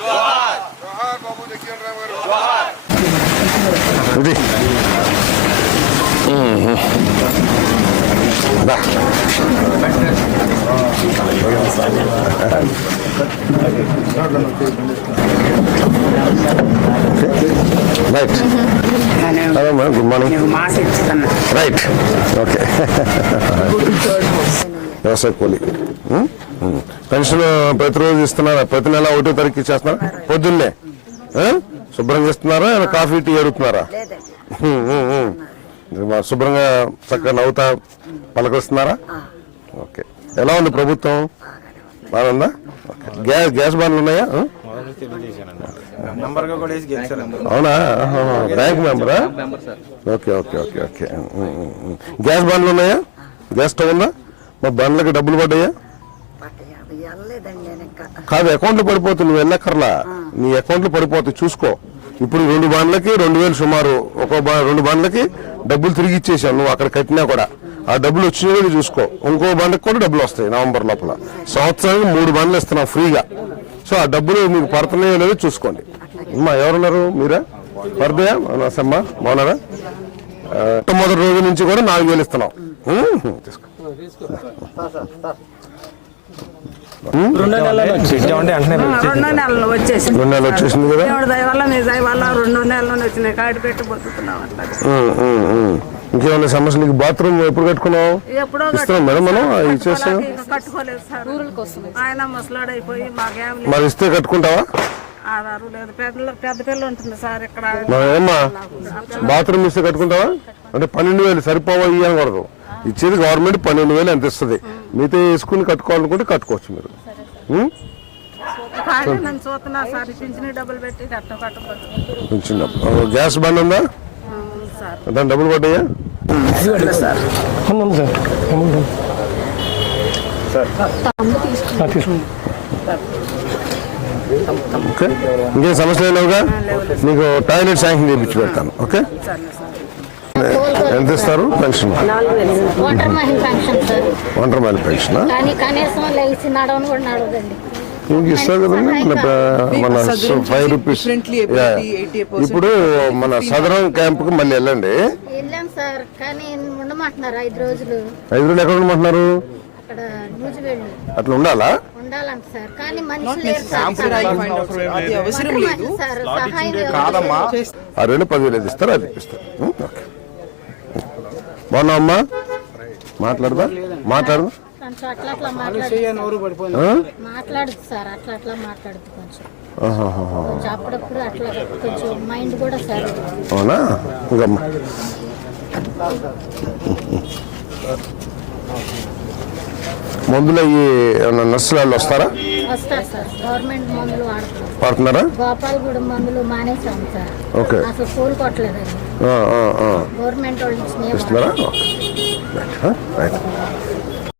రామ్ జోహార్ బాబు జగ్జీవన్ రామ్ జోహార్ బాబు జగ్జీవన్ రామ్ గారు ఇది దా. Right hello madam good morning mass ఇస్తున్నా రైట్ ఓకే వ్యవసాయ కూలి ఉం? ఉం. పెన్షన్ ప్రతిరోజు ఇస్తున్నారా? ప్రతి నెల ఒకటో తారీఖు ఇచ్చేస్తున్నారా? పొద్దున్నే. ఇస్తున్నారా ఏమైనా కాఫీ టీ అడుగుతున్నారా? శుభ్రంగా చక్కగా నవ్వుతా పలకొస్తున్నారా ఓకే. ఎలా ఉంది ప్రభుత్వం? బాగుందా. గ్యాస్ గ్యాస్ బండ్లు ఉన్నాయా? అవునా. Bank మెంబరా? Okay okay okay okay. Gas బండ్లు ఉన్నాయా? గ్యాస్ స్టవ్ ఉందా? మా బండ్లకి డబ్బులు పడ్డాయా? కాదు అకౌంట్లో పడిపోతుంది నువ్వు వెళ్ళక్కర్లా. నీ అకౌంట్లో పడిపోతుంది చూసుకో. ఇప్పుడు రెండు బాండ్లకి రెండు వేలు సుమారు ఒక బా- రెండు బాండ్లకి డబ్బులు తిరిగి ఇచ్చేసావు నువ్వు అక్కడ కట్టినా కూడా. ఆ డబ్బులు వచ్చినవి చూసుకో. ఇంకో బండ్లకి కూడా డబ్బులు వస్తాయి నవంబర్ లోపల. సంవత్సరానికి మూడు బండ్లు ఇస్తున్నాం ఫ్రీగా. సో ఆ డబ్బులు మీకు పడుతున్నాయో లేదో చూసుకోండి. అమ్మా ఎవరున్నారు మీరా? పడతాయా నరసమ్మ బాగున్నారా? ఆ, మొదటి రోజు నుంచి కూడా నాలుగు వేలు ఇస్తున్నాం. ఉం, తీసుకో. రెండో నెలలు వచ్చేసింది. రెండు నెలలు వచ్చేసింది కదా? దేవుడి దయ వల్ల మీ దయ వల్ల రెండో నెలలు వచ్చినాయి కాడి పెట్టి బతుకుతున్నాం అట్లా. ఇంకేమైనా సమస్యలు? నీకు బాత్రూమ్ ఎప్పుడు కట్టుకున్నావు? ఎప్పుడో ఇస్తున్నాం మేడం మనం ఇచ్చేస్తాం ఆయన ముసలాడైపోయి మాకేం మరి ఇస్తే కట్టుకుంటావా? ఆధారు లేదు. పెద్ద పిల్ల ఉంటుంది సార్ ఇక్కడ. బాత్రూమ్ ఇస్తే కట్టుకుంటావా? అంటే పన్నెండు వేలు సరిపోవా ఇవ్వకూడదు ఇచ్చేది గవర్నమెంట్ పన్నెండు వేలు ఎంత ఇస్తుంది? మీతో వేసుకుని కట్టుకోవాలనుకుంటే కట్టుకోవచ్చు మీరు. పింఛన్ డబ్బులు. గ్యాస్ బండ్ ఉందా? దాని డబ్బులు పడ్డాయా? ఇంకేం సమస్య లేవుగా? నీకు టాయిలెట్ శాంక్షన్ చేయించి పెడతాను. ఓకే? ఎంత ఇస్తారు పెన్షన్ మహిళ ఒంటరి మళ్ళీ పెన్షన్. ఇంక ఇస్తారు కదండి? మన ఫైవ్ రూపీస్. ఇప్పుడు మన సదరం క్యాంప్కి మళ్ళీ వెళ్ళండి. ఐదు రోజులు. ఎక్కడ ఉండమంటున్నారు? అక్కడ న్యూస్ వెళ్ళి అట్లా ఉండాలా? ఉండాలంట సార్ కానీ మనిషి లేరు సార్ అది అవసరం ఓటర్ లేదు. మహిళ సార్ సహాయం కాదమ్మా. ఆ రెండు పదివేలు ఇస్తారు అది ఇస్తారు. ఓకే. బాగున్నావమ్మా మాట్లాడదా? మాట్లాడదా? మాట్లాడదు. సార్ అట్లా అట్లా మాట్లాడుతుంది కొంచెం. ఆహాహాహా. కొంచెం అప్పుడప్పుడు అట్లా కొంచెం మైండ్ కూడా సార్ అవునా? ఇంకమ్మా. మందులు ఏమన్నా నర్సులు వస్తారా? వస్తారు సార్. గవర్నమెంట్ మందులు వాడుతున్నారు? పడుతున్నారా గోపాలగూడెం మందులు మానేసాం సార్. ఓకే. అసలు స్కూల్ కొట్టలేదండి. గవర్నమెంట్ వాళ్ళు ఇచ్చినవి ఇస్తున్నారా? రైట్